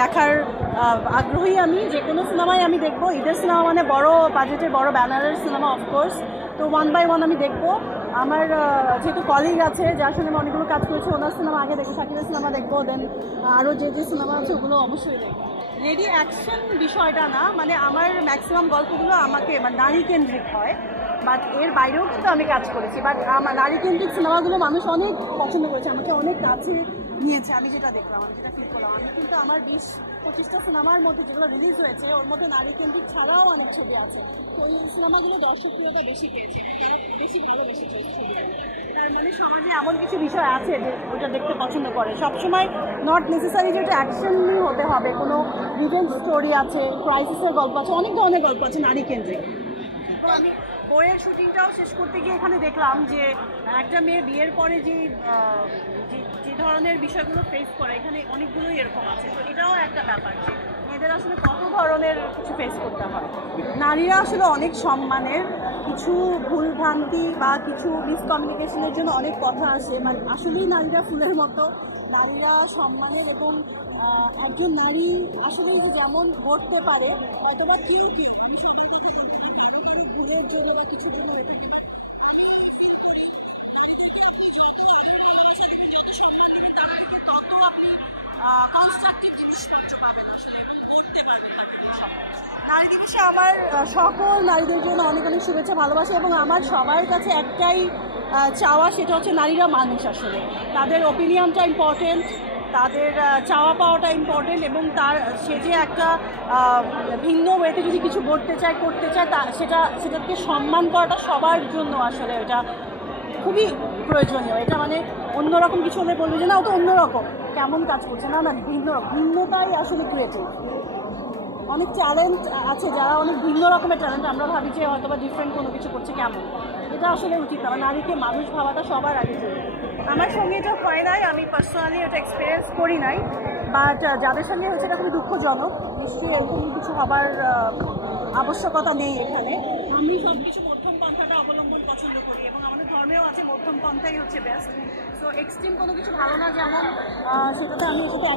দেখার আগ্রহী আমি। যে কোনো সিনেমাই আমি দেখব। ঈদের সিনেমা মানে বড় বাজেটের বড় ব্যানারের সিনেমা অফকোর্স তো ওয়ান বাই ওয়ান আমি দেখব। আমার যেহেতু কলিগ আছে, যার সঙ্গে আমি অনেকগুলো কাজ করেছি, ওনার সিনেমা আগে দেখব শাকিরের সিনেমা দেখব দেন আরও যে যে সিনেমা আছে, ওগুলো অবশ্যই দেখব। লেডি অ্যাকশন বিষয়টা না মানে আমার ম্যাক্সিমাম গল্পগুলো আমাকে মানে নারী কেন্দ্রিক হয়। বাট এর বাইরেও কিন্তু আমি কাজ করেছি। বাট আমার নারী কেন্দ্রিক সিনেমাগুলো মানুষ অনেক পছন্দ করেছে। আমাকে অনেক কাছে নিয়েছে, আমি যেটা দেখলাম, আমি যেটা ফিল করলাম। আমি কিন্তু আমার বিশ পঁচিশটা সিনেমার মধ্যে যেগুলো রিলিজ হয়েছে, ওর মধ্যে নারী কেন্দ্রিক ছাড়াও অনেক ছবি আছে। তো ওই সিনেমাগুলো দর্শকপ্রিয়তা বেশি পেয়েছে বেশি ভালোবেসেছে ওই ছবিগুলো তার মানে সমাজে এমন কিছু বিষয় আছে যে ওটা দেখতে পছন্দ করে। সবসময় নট নেসেসারি যে ওটা অ্যাকশনই হতে হবে, কোনো রিভেঞ্জ স্টোরি আছে ক্রাইসিসের গল্প আছে, অনেক ধরনের গল্প আছে নারী কেন্দ্রিক তো আমি বইয়ের শুটিংটাও শেষ করতে গিয়ে এখানে দেখলাম যে একটা মেয়ে বিয়ের পরে যে যে- ধরনের বিষয়গুলো ফেস করে, এখানে অনেকগুলোই এরকম আছে। তো এটাও একটা ব্যাপার যে মেয়েদের আসলে কত ধরনের কিছু ফেস করতে হয়। নারীরা আসলে অনেক সম্মানের, কিছু ভুলভ্রান্তি বা কিছু মিসকমিউনিকেশনের জন্য অনেক কথা আসে। মানে আসলেই নারীরা ফুলের মতো, নারীরা সম্মানের এবং একজন নারী আসলে যেমন ঘটতে পারে অথবা কেউ কেউ, আমি সবার বলতে জন্য বা নারী দিবসে আমার সকল নারীদের জন্য অনেক অনেক শুভেচ্ছা, ভালোবাসা এবং আমার সবার কাছে একটাই চাওয়া সেটা হচ্ছে নারীরা মানুষ আসলে। তাদের ওপিনিয়নটা ইম্পর্টেন্ট তাদের চাওয়া পাওয়াটা ইম্পর্টেন্ট এবং তার, সে যে একটা ভিন্ন ওয়েতে যদি কিছু করতে চায় করতে চায়, তা, সেটা, সেটাকে সম্মান করাটা সবার জন্য আসলে এটা খুবই প্রয়োজনীয়। এটা মানে অন্যরকম কিছু হলে বলবে যে, না, ও তো অন্যরকম। কেমন কাজ করছে? না না, ভিন্ন ভিন্নতাই আসলে ক্রিয়েটিভ অনেক ট্যালেন্ট আছে যারা অনেক ভিন্ন রকমের ট্যালেন্ট আমরা ভাবি যে হয়তো বা ডিফারেন্ট কোনো কিছু করছে কেমন। এটা আসলে উচিত না নারীকে মানুষ ভাবাটা সবার আগে আমার সঙ্গে এটা হয় নাই আমি পার্সোনালি এটা এক্সপিরিয়েন্স করি নাই বাট যাদের সঙ্গে হয়েছে এটা খুবই দুঃখজনক। নিশ্চয়ই এরকম কিছু হবার আবশ্যকতা নেই এখানে। আমি সব কিছু মধ্যম পন্থাটা অবলম্বন পছন্দ করি এবং আমাদের ধর্মেও আছে মধ্যম পন্থাই হচ্ছে বেস্ট সো এক্সট্রিম কোনো কিছু ভালো না যেমন সেটাতে আমি সেটা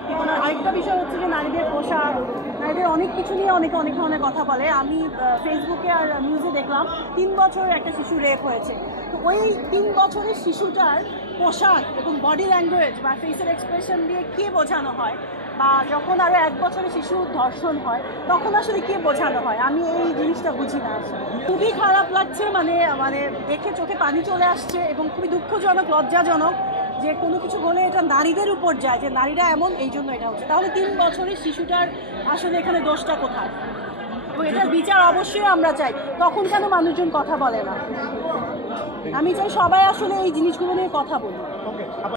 একেবারেই। আরেকটা বিষয় হচ্ছে যে নারীদের পোশাক, নারীদের অনেক কিছু নিয়ে অনেকে অনেক ধরনের কথা বলে। আমি ফেসবুকে আর নিউজে দেখলাম, তিন বছরের একটা শিশু রেপ হয়েছে। তো ওই তিন বছরের শিশুটার পোশাক এবং বডি ল্যাঙ্গুয়েজ বা ফেসের এক্সপ্রেশন দিয়ে কে বোঝানো হয় বা যখন আরও এক বছরের শিশু ধর্ষণ হয়, তখন আসলে কে বোঝানো হয়? আমি এই জিনিসটা বুঝি না আসলে। খুবই খারাপ লাগছে মানে মানে দেখে চোখে পানি চলে আসছে এবং খুবই দুঃখজনক, লজ্জাজনক যে কোনো কিছু হলে এটা নারীদের উপর যায়, যে নারীরা এমন, এই জন্য এটা হচ্ছে। তাহলে তিন বছরের শিশুটার আসলে এখানে দোষটা কোথায়? তো এটার বিচার অবশ্যই আমরা চাই। তখন কেন মানুষজন কথা বলে না? আমি চাই সবাই আসলে এই জিনিসগুলো নিয়ে কথা বলুক।